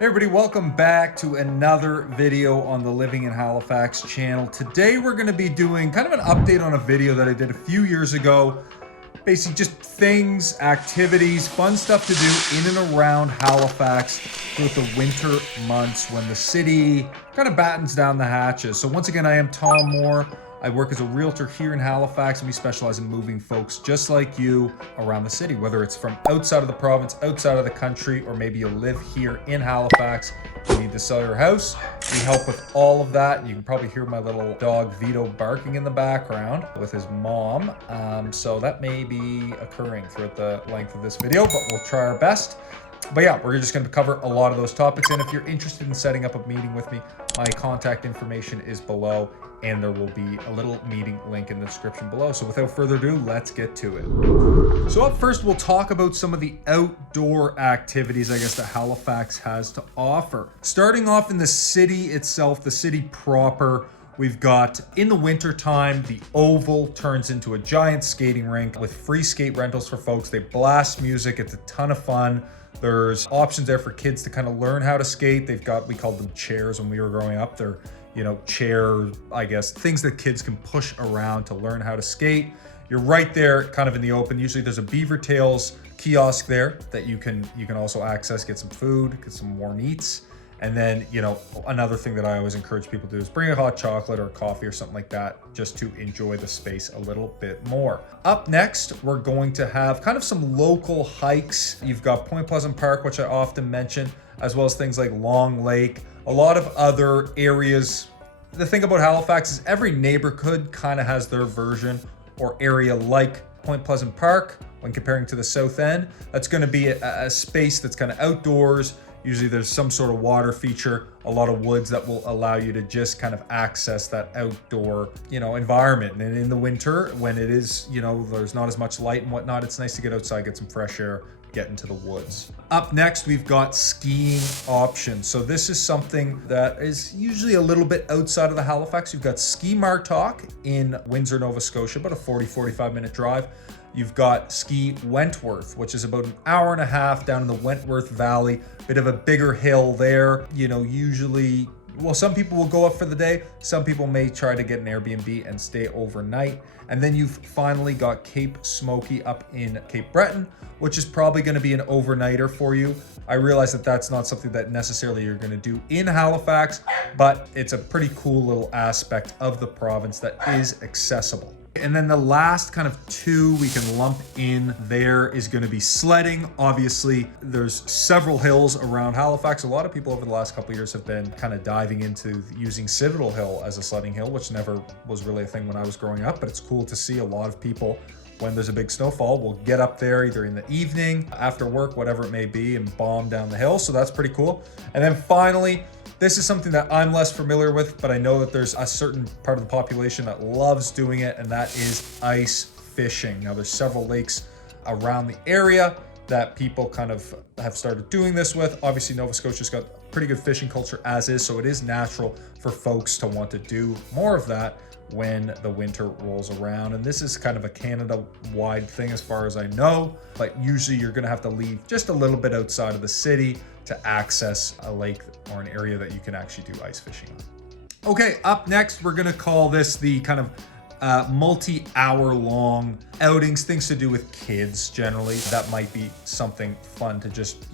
Hey everybody, welcome back to another video on the Living in Halifax channel. Today we're going to be doing kind of an update on a video that I did a few years ago. Basically just things, activities, fun stuff to do in and around Halifax throughout the winter months when the city kind of battens down the hatches. So once again, I am Tom Moore. I work as a realtor here in Halifax, and we specialize in moving folks just like you around the city, whether it's from outside of the province, outside of the country, or maybe you live here in Halifax, you need to sell your house. We help with all of that. You can probably hear my little dog Vito barking in the background with his mom. So that may be occurring throughout the length of this video, but we'll try our best. But yeah, we're just going to cover a lot of those topics. And if you're interested in setting up a meeting with me, my contact information is below, and there will be a little meeting link in the description below. So without further ado, let's get to it. So up first, we'll talk about some of the outdoor activities, I guess, that Halifax has to offer. Starting off in the city itself, the city proper, we've got, in the winter time, the Oval turns into a giant skating rink with free skate rentals for folks. They blast music. It's a ton of fun. There's options there for kids to kind of learn how to skate. They've got, we called them chairs when we were growing up. They're, chair, I guess, things that kids can push around to learn how to skate. You're right there kind of in the open. Usually there's a Beaver Tails kiosk there that you can also access, get some food, get some warm eats. And then, another thing that I always encourage people to do is bring a hot chocolate or coffee or something like that, just to enjoy the space a little bit more. Up next, we're going to have kind of some local hikes. You've got Point Pleasant Park, which I often mention, as well as things like Long Lake, a lot of other areas. The thing about Halifax is every neighborhood kind of has their version or area like Point Pleasant Park. When comparing to the south end, that's going to be a space that's kind of outdoors. Usually there's some sort of water feature, a lot of woods that will allow you to just kind of access that outdoor, environment. And in the winter, when it is, there's not as much light and whatnot, it's nice to get outside, get some fresh air, get into the woods. Up next, we've got skiing options. So this is something that is usually a little bit outside of the Halifax. You've got Ski Martok in Windsor, Nova Scotia, about a 40-45 minute drive. You've got Ski Wentworth, which is about an hour and a half down in the Wentworth Valley, bit of a bigger hill there. Usually, well, some people will go up for the day. Some people may try to get an Airbnb and stay overnight. And then you've finally got Cape Smoky up in Cape Breton, which is probably going to be an overnighter for you. I realize that that's not something that necessarily you're going to do in Halifax, but it's a pretty cool little aspect of the province that is accessible. And then the last kind of two we can lump in there is going to be sledding. Obviously, there's several hills around Halifax. A lot of people over the last couple of years have been kind of diving into using Citadel Hill as a sledding hill, which never was really a thing when I was growing up, but it's cool to see a lot of people, when there's a big snowfall, will get up there either in the evening, after work, whatever it may be, and bomb down the hill. So that's pretty cool. And then finally, this is something that I'm less familiar with, but I know that there's a certain part of the population that loves doing it, and that is ice fishing. Now, there's several lakes around the area that people kind of have started doing this with. Obviously, Nova Scotia's got a pretty good fishing culture as is, so it is natural for folks to want to do more of that when the winter rolls around. And this is kind of a Canada-wide thing as far as I know, but usually you're gonna have to leave just a little bit outside of the city to access a lake or an area that you can actually do ice fishing on. Okay, up next, we're gonna call this the kind of multi-hour long outings, things to do with kids generally. That might be something fun to just,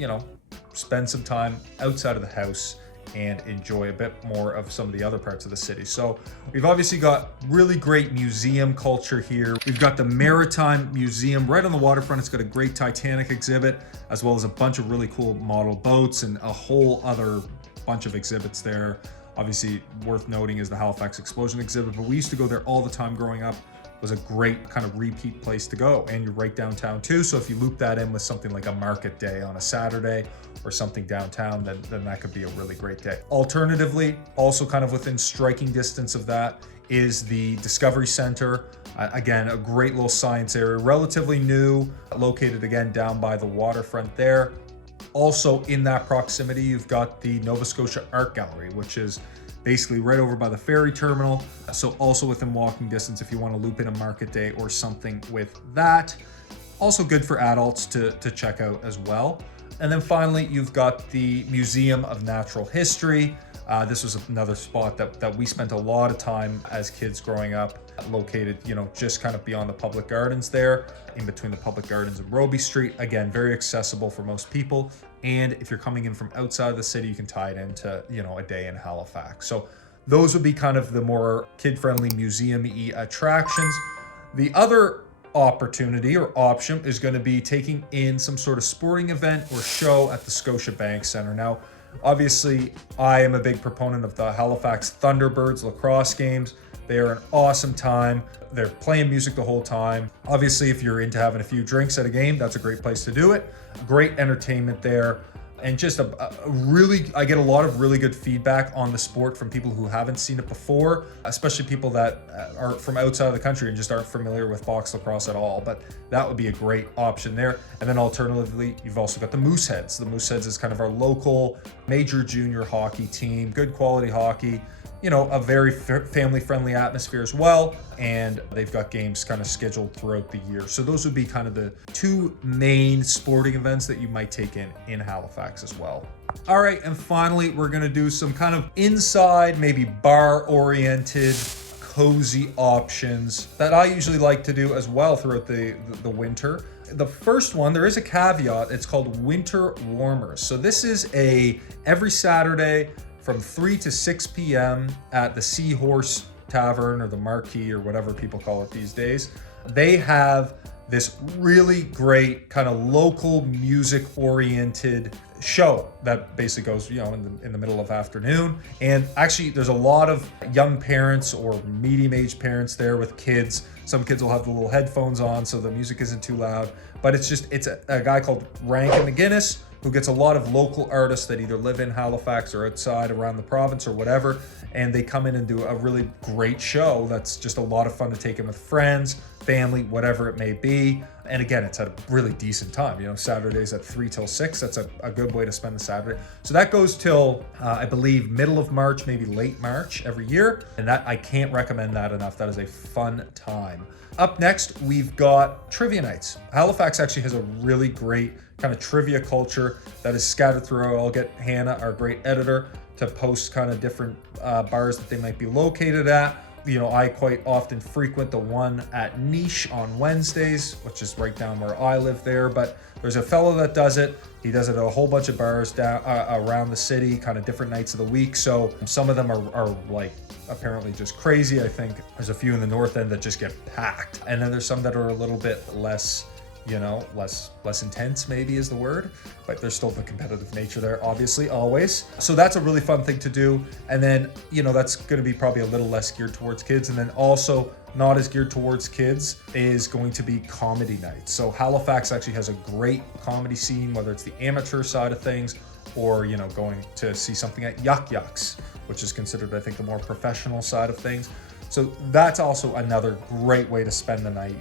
spend some time outside of the house and enjoy a bit more of some of the other parts of the city. So we've obviously got really great museum culture here. We've got the Maritime Museum right on the waterfront. It's got a great Titanic exhibit, as well as a bunch of really cool model boats and a whole other bunch of exhibits there. Obviously worth noting is the Halifax Explosion exhibit, but we used to go there all the time growing up. It was a great kind of repeat place to go, and you're right downtown too. So if you loop that in with something like a market day on a Saturday or something downtown, then that could be a really great day. Alternatively, also kind of within striking distance of that is the Discovery Center. Again, a great little science area, relatively new, located again down by the waterfront there. Also in that proximity, you've got the Nova Scotia Art Gallery, which is basically right over by the ferry terminal. So also within walking distance if you want to loop in a market day or something with that. Also good for adults to check out as well. And then finally, you've got the Museum of Natural History. This was another spot that we spent a lot of time as kids growing up, located, just kind of beyond the public gardens there, in between the public gardens and Roby Street. Again, very accessible for most people. And if you're coming in from outside of the city, you can tie it into, a day in Halifax. So those would be kind of the more kid-friendly museum-y attractions. The other opportunity or option is going to be taking in some sort of sporting event or show at the Scotiabank Centre. Now, obviously, I am a big proponent of the Halifax Thunderbirds lacrosse games. They are an awesome time. They're playing music the whole time. Obviously, if you're into having a few drinks at a game, that's a great place to do it. Great entertainment there. And just I get a lot of really good feedback on the sport from people who haven't seen it before, especially people that are from outside of the country and just aren't familiar with box lacrosse at all. But that would be a great option there. And then alternatively, you've also got the Mooseheads. The Mooseheads is kind of our local major junior hockey team, good quality hockey, a very family-friendly atmosphere as well. And they've got games kind of scheduled throughout the year. So those would be kind of the two main sporting events that you might take in Halifax as well. All right, and finally, we're gonna do some kind of inside, maybe bar-oriented, cozy options that I usually like to do as well throughout the winter. The first one, there is a caveat. It's called Winter Warmers. So this is every Saturday from 3 to 6 p.m. at the Seahorse Tavern or the Marquee or whatever people call it these days. They have this really great kind of local music oriented show that basically goes, in the middle of afternoon. And actually there's a lot of young parents or medium-aged parents there with kids. Some kids will have the little headphones on so the music isn't too loud, but it's a guy called Rankin McGuinness who gets a lot of local artists that either live in Halifax or outside around the province or whatever, and they come in and do a really great show that's just a lot of fun to take in with friends, family, whatever it may be. And again, it's at a really decent time. Saturdays at 3 till 6, that's a good way to spend the Saturday. So that goes till, I believe, middle of March, maybe late March every year. And that, I can't recommend that enough. That is a fun time. Up next, we've got trivia nights. Halifax actually has a really great kind of trivia culture that is scattered throughout. I'll get Hannah, our great editor, to post kind of different bars that they might be located at. I quite often frequent the one at Niche on Wednesdays, which is right down where I live there. But there's a fellow that does it. He does it at a whole bunch of bars down around the city, kind of different nights of the week. So some of them are like apparently just crazy. I think there's a few in the North End that just get packed. And then there's some that are a little bit less intense maybe is the word, but there's still the competitive nature there, obviously, always. So that's a really fun thing to do. And then, that's going to be probably a little less geared towards kids. And then also not as geared towards kids is going to be comedy nights. So Halifax actually has a great comedy scene, whether it's the amateur side of things or, going to see something at Yuck Yucks, which is considered, I think, the more professional side of things. So that's also another great way to spend the night,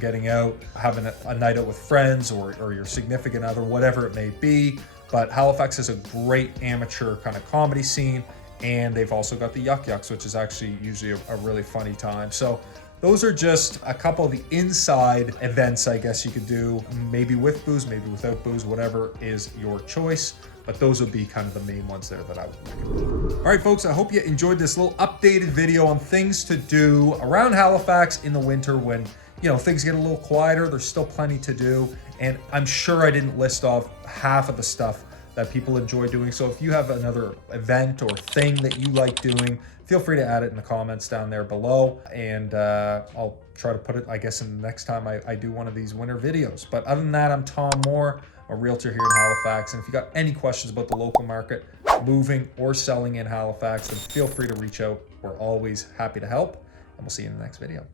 getting out, having a night out with friends or your significant other, whatever it may be. But Halifax has a great amateur kind of comedy scene, and they've also got the Yuck Yucks, which is actually usually a really funny time. So those are just a couple of the inside events, I guess you could do, maybe with booze, maybe without booze, whatever is your choice. But those would be kind of the main ones there that I would recommend. All right, folks, I hope you enjoyed this little updated video on things to do around Halifax in the winter when, things get a little quieter. There's still plenty to do. And I'm sure I didn't list off half of the stuff that people enjoy doing. So if you have another event or thing that you like doing, feel free to add it in the comments down there below. And I'll try to put it, I guess, in the next time I do one of these winter videos. But other than that, I'm Tom Moore, a realtor here in Halifax. And if you got any questions about the local market, moving or selling in Halifax, then feel free to reach out. We're always happy to help. And we'll see you in the next video.